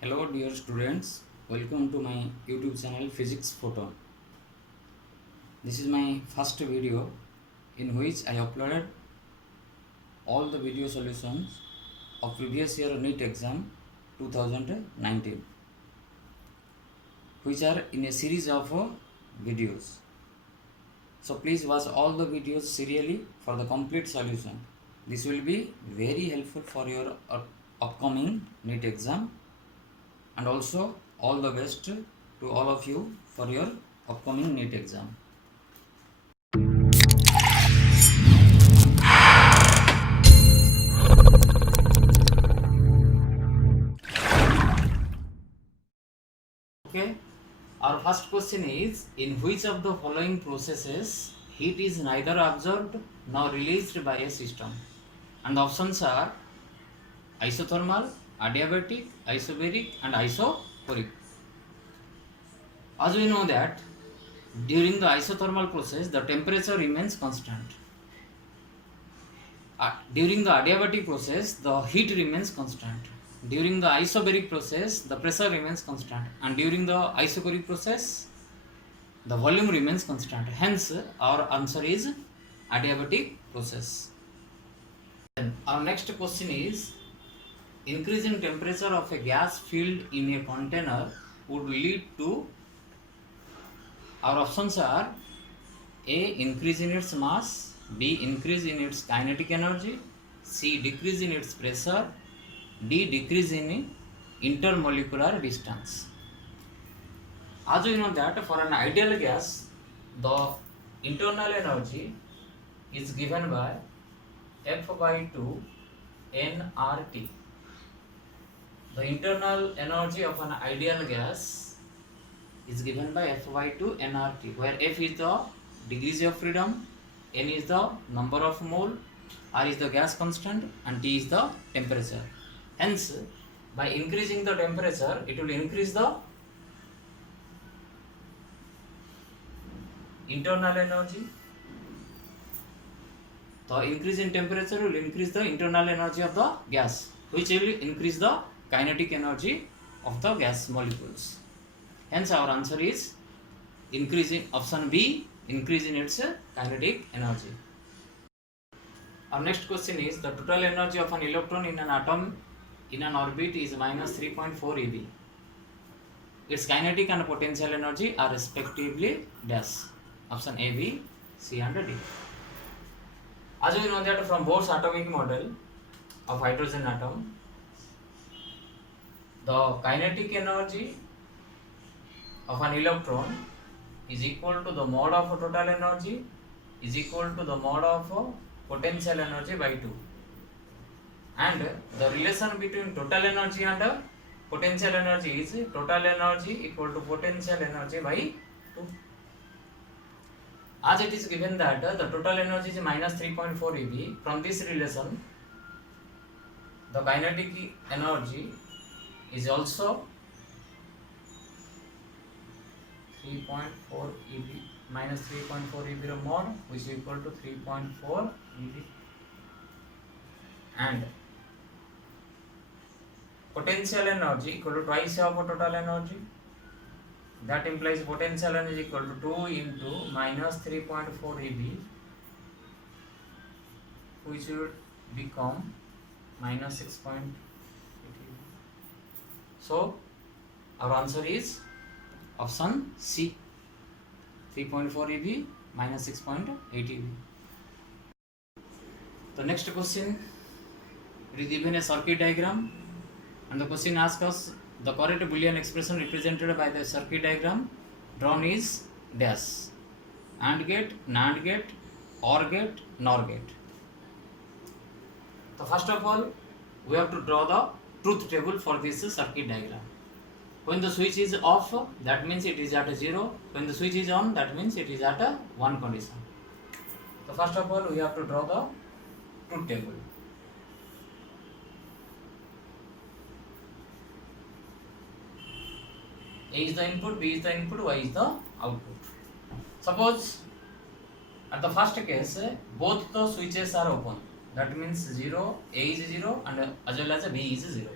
Hello dear students, welcome to my YouTube channel Physics Photon. This is my first video in which I uploaded all the video solutions of previous year NEET exam 2019, which are in a series of videos. So please watch all the videos serially for the complete solution. This will be very helpful for your upcoming NEET exam, and also all the best to all of you for your upcoming NEET exam. Okay, our first question is, in which of the following processes heat is neither absorbed nor released by a system? And the options are isothermal, adiabatic, isobaric and isochoric. As we know that during the isothermal process the temperature remains constant. During the adiabatic process the heat remains constant. During the isobaric process the pressure remains constant, and during the isochoric process the volume remains constant. Hence our answer is adiabatic process. Then our next question is, increase in temperature of a gas filled in a container would lead to. Our options are A. Increase in its mass, B. Increase in its kinetic energy, C. Decrease in its pressure, D. Decrease in intermolecular distance. As we know that for an ideal gas, the internal energy is given by F by 2 nRT. The internal energy of an ideal gas is given by F by 2 nRT, where F is the degrees of freedom, N is the number of mole, R is the gas constant and T is the temperature. Hence, by increasing the temperature, it will increase the internal energy. The increase in temperature will increase the internal energy of the gas, which will increase the kinetic energy of the gas molecules. Hence our answer is increase in option B, increase in its kinetic energy. Our next question is, the total energy of an electron in an atom in an orbit is minus 3.4 eV. Its kinetic and potential energy are respectively dash. Option A, B, C and D. As we know that from Bohr's atomic model of hydrogen atom, the kinetic energy of an electron is equal to the mode of total energy is equal to the mode of potential energy by 2, and the relation between total energy and potential energy is total energy equal to potential energy by 2. As it is given that the total energy is minus 3.4 eV, from this relation the kinetic energy is also 3.4 eV, minus 3.4 eV mode, which is equal to 3.4 eV, and potential energy equal to twice of total energy. That implies potential energy equal to 2 into minus 3.4 eV, which would become minus 6.8 eV. So our answer is option C, 3.4 eV minus 6.8 eV. The next question, it is given a circuit diagram, and the question asks us the correct Boolean expression represented by the circuit diagram drawn is dash: AND gate, NAND gate, OR gate, NOR gate. So first of all, we have to draw the truth table for this circuit diagram. When the switch is off, that means it is at a 0. When the switch is on, that means it is at a 1 condition. So first of all, we have to draw the truth table. A is the input, B is the input, Y is the output. Suppose at the first case, both the switches are open. That means 0, A is 0 and as well as B is 0.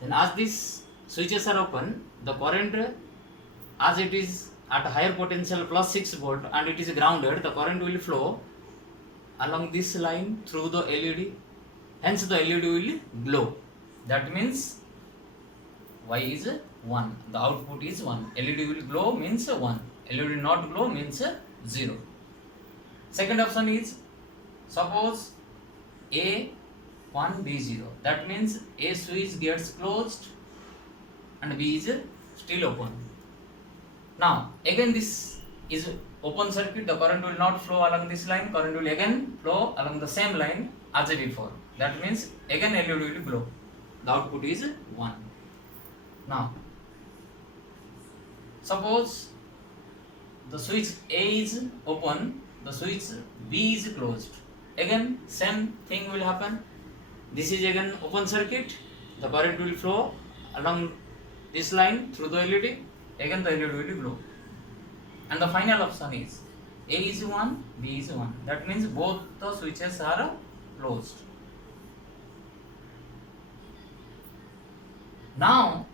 Then as this switches are open, the current as it is at higher potential plus 6 volt and it is grounded, the current will flow along this line through the LED, hence the LED will glow. That means Y is 1, the output is 1. LED will glow means 1, LED will not glow means 0. Second option is, suppose A 1 B 0, that means A switch gets closed and B is still open. Now again this is open circuit, the current will not flow along this line, current will again flow along the same line as before. That means again LED will glow, the output is 1. Now suppose the switch A is open, the switch B is closed, again same thing will happen. This is again open circuit, the current will flow along this line through the LED, again the LED will glow. And the final option is A is 1, B is 1, that means both the switches are closed. Now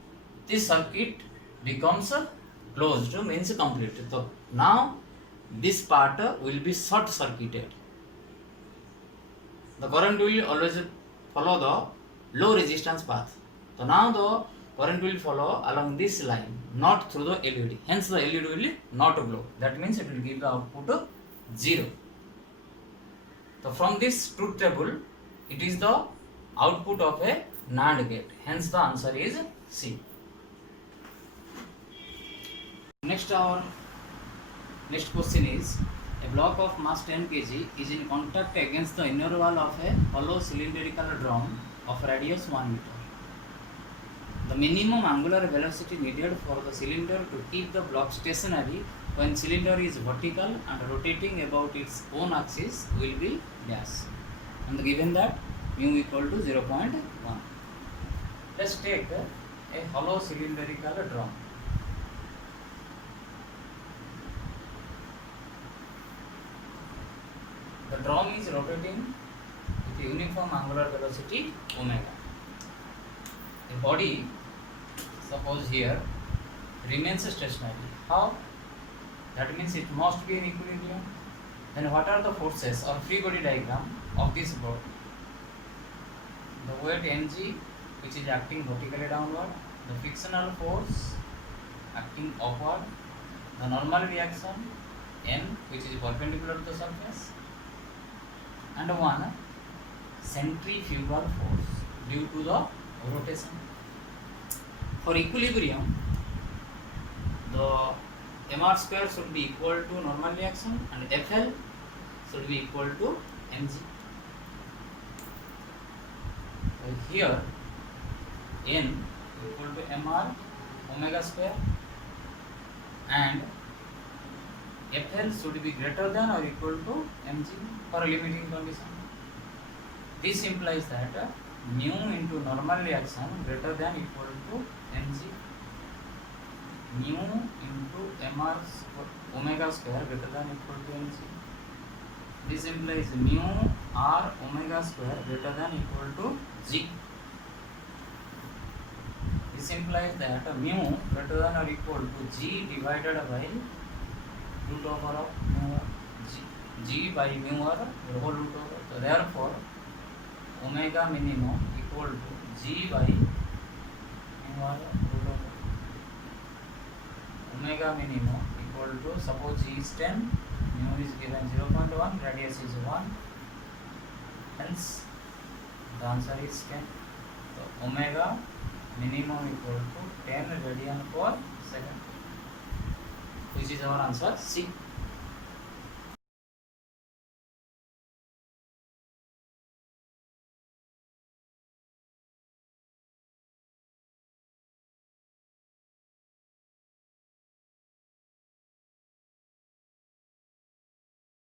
this circuit becomes closed, means complete. So now this part will be short circuited. The current will always follow the low resistance path. So now the current will follow along this line, not through the LED, hence the LED will not glow. That means it will give the output 0. So from this truth table, it is the output of a NAND gate, hence the answer is C. Next question is, a block of mass 10 kg is in contact against the inner wall of a hollow cylindrical drum of radius 1 meter. The minimum angular velocity needed for the cylinder to keep the block stationary when cylinder is vertical and rotating about its own axis will be dash. And given that mu equal to 0.1. Let's take a hollow cylindrical drum. The drum is rotating with uniform angular velocity omega. The body, suppose here, remains stationary. How? That means it must be in equilibrium. Then what are the forces or free body diagram of this board? The weight mg, which is acting vertically downward, the frictional force acting upward, the normal reaction n, which is perpendicular to the surface, and one centrifugal force due to the rotation. For equilibrium, the mr square should be equal to normal reaction and FL should be equal to mg. Here n equal to mr omega square and FL should be greater than or equal to mg for a limiting condition. This implies that mu into normal reaction greater than equal to mg, mu into mr omega square greater than equal to mg. This implies mu r omega square greater than equal to g. This implies that mu greater than or equal to g divided by root over of mu g by mu r whole root over. So therefore omega minimum equal to g by mu r root over. Omega minimum equal to, suppose g is 10, mu is given 0.1, radius is 1, hence the answer is 10. So omega minimum equal to 10 radian per second, which is our answer C.